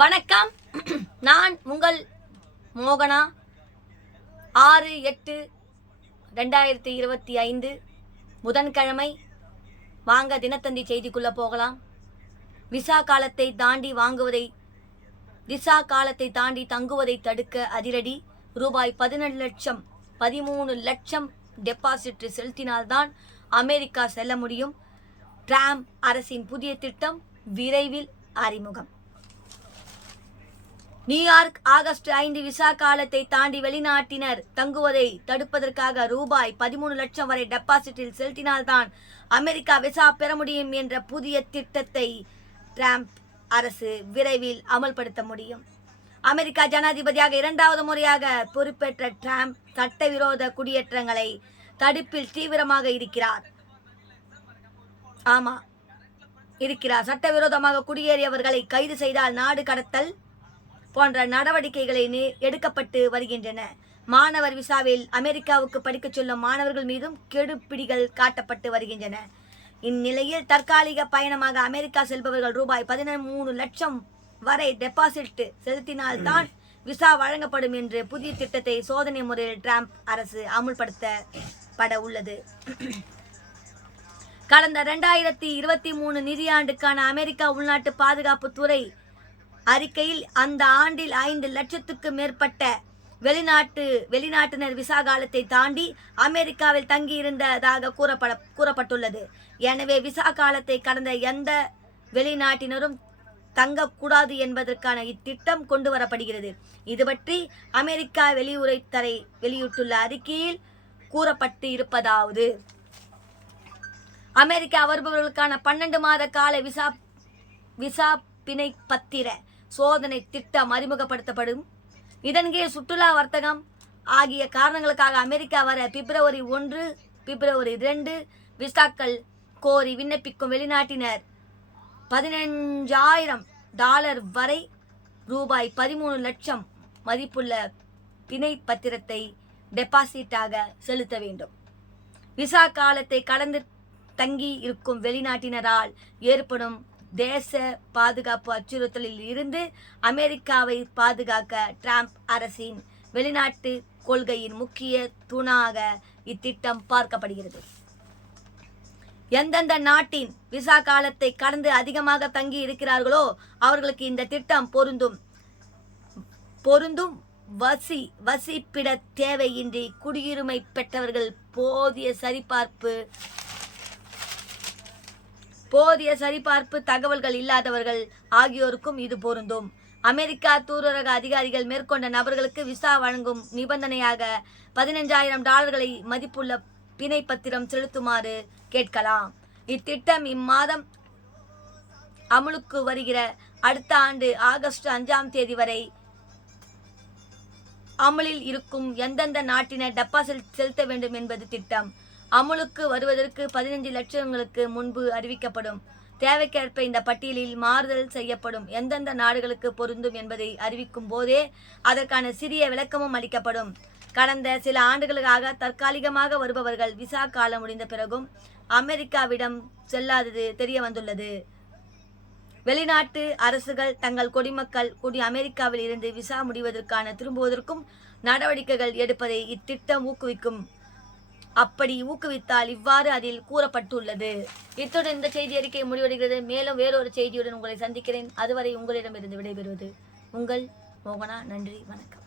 வணக்கம். நான் உங்கள் மோகனா. 6/8/2025 புதன்கிழமை. வாங்க தினத்தந்தி செய்திக்குள்ள போகலாம். விசா காலத்தை தாண்டி தங்குவதை தடுக்க அதிரடி. ரூபாய் 13 லட்சம் டெபாசிட் செலுத்தினால்தான் அமெரிக்கா செல்ல முடியும். டிரம்ப் அரசின் புதிய திட்டம் விரைவில் அறிமுகம். நியூயார்க் ஆகஸ்ட் 5 விசா காலத்தை தாண்டி வெளிநாட்டினர் தங்குவதை தடுப்பதற்காக ரூபாய் 13 லட்சம் வரை டெபாசிட்டில் செலுத்தினால்தான் அமெரிக்கா விசா பெற முடியும் என்ற புதிய திட்டத்தை டிரம்ப் அரசு விரைவில் அமல்படுத்த முடியும். அமெரிக்கா ஜனாதிபதியாக 2வது முறையாக பொறுப்பேற்ற டிரம்ப் சட்டவிரோத குடியேற்றங்களை தடுப்பில் தீவிரமாக இருக்கிறார். சட்டவிரோதமாக குடியேறியவர்களை கைது செய்தால் நாடு கடத்தல் போன்ற நடவடிக்கைகளை எடுக்கப்பட்டு வருகின்றன. மாணவர் விசாவில் அமெரிக்காவுக்கு படிக்கச் செல்லும் மாணவர்கள் மீதும் கெடுபிடிகள் காட்டப்பட்டு வருகின்றன. இந்நிலையில் தற்காலிக பயணமாக அமெரிக்கா செல்பவர்கள் ரூபாய் 13 லட்சம் வரை டெபாசிட் செலுத்தினால்தான் விசா வழங்கப்படும் என்று புதிய திட்டத்தை சோதனை முறையில் டிரம்ப் அரசு அமுல்படுத்தப்பட உள்ளது. கடந்த 2023 நிதியாண்டுக்கான அமெரிக்கா உள்நாட்டு பாதுகாப்பு துறை அறிக்கையில் அந்த ஆண்டில் 5 லட்சத்துக்கு மேற்பட்ட வெளிநாட்டினர் விசா காலத்தை தாண்டி அமெரிக்காவில் தங்கியிருந்ததாக கூறப்பட்டுள்ளது. எனவே விசா காலத்தை கடந்த எந்த வெளிநாட்டினரும் தங்கக்கூடாது என்பதற்கான இத்திட்டம் கொண்டு வரப்படுகிறது. இது பற்றி அமெரிக்கா வெளியுறவுத்துறை வெளியிட்டுள்ள அறிக்கையில் கூறப்பட்டு இருப்பதாவது: அமெரிக்கா வருபவர்களுக்கான 12 மாத கால விசா பிணை பத்திர சோதனை திட்டம் அறிமுகப்படுத்தப்படும். இதன் கீழ் சுற்றுலா, வர்த்தகம் ஆகிய காரணங்களுக்காக அமெரிக்கா வர பிப்ரவரி 1, பிப்ரவரி 2 விசாக்கள் கோரி விண்ணப்பிக்கும் வெளிநாட்டினர் $15,000 வரை ரூபாய் 13 லட்சம் மதிப்புள்ள பிணை பத்திரத்தை டெபாசிட்டாக செலுத்த வேண்டும். விசா காலத்தை கடந்து தங்கி இருக்கும் வெளிநாட்டினரால் ஏற்படும் தேச பாதுகாப்பு அச்சுறுத்தலில் இருந்து அமெரிக்காவை பாதுகாக்க டிரம்ப் அரசின் வெளிநாட்டு கொள்கையின் முக்கிய தூணாக இத்திட்டம் பார்க்கப்படுகிறது. எந்தெந்த நாட்டின் விசா காலத்தை கடந்து அதிகமாக தங்கி இருக்கிறார்களோ அவர்களுக்கு இந்த திட்டம் பொருந்தும். வசிப்பிட தேவையின்றி குடியுரிமை பெற்றவர்கள், போதிய சரிபார்ப்பு தகவல்கள் இல்லாதவர்கள் ஆகியோருக்கும் இது பொருந்தும். அமெரிக்கா தூதரக அதிகாரிகள் மேற்கொண்ட நபர்களுக்கு விசா வழங்கும் நிபந்தனையாக $15,000 மதிப்புள்ள பிணை பத்திரம் செலுத்துமாறு கேட்கலாம். இத்திட்டம் இம்மாதம் அமலுக்கு வருகிற அடுத்த ஆண்டு ஆகஸ்ட் 5 வரை அமலில் இருக்கும். எந்தெந்த நாட்டினர் டெபாசிட் செலுத்த வேண்டும் என்பது திட்டம் அமலுக்கு வருவதற்கு 15 லட்சங்களுக்கு முன்பு அறிவிக்கப்படும். தேவைக்கேற்ப இந்த பட்டியலில் மாறுதல் செய்யப்படும். எந்தெந்த நாடுகளுக்கு பொருந்தும் என்பதை அறிவிக்கும் போதே அதற்கான சிறிய விளக்கமும் அளிக்கப்படும். கடந்த சில ஆண்டுகளாக தற்காலிகமாக வருபவர்கள் விசா காலம் முடிந்த பிறகும் அமெரிக்காவிடம் செல்லாதது தெரிய வந்துள்ளது. வெளிநாட்டு அரசுகள் தங்கள் குடிமக்கள் அமெரிக்காவில் இருந்து விசா முடிவதற்கான திரும்புவதற்கும் நடவடிக்கைகள் எடுப்பதை இத்திட்டம் ஊக்குவிக்கும். அப்படி ஊக்குவித்தால் இவ்வாறு அதில் கூறப்பட்டுள்ளது. இத்துடன் இந்த செய்தி அறிக்கை முடிவடைகிறது. மேலும் வேறொரு செய்தியுடன் உங்களை சந்திக்கிறேன். அதுவரை உங்களிடமிருந்து விடைபெறுவது உங்கள் மோகனா. நன்றி, வணக்கம்.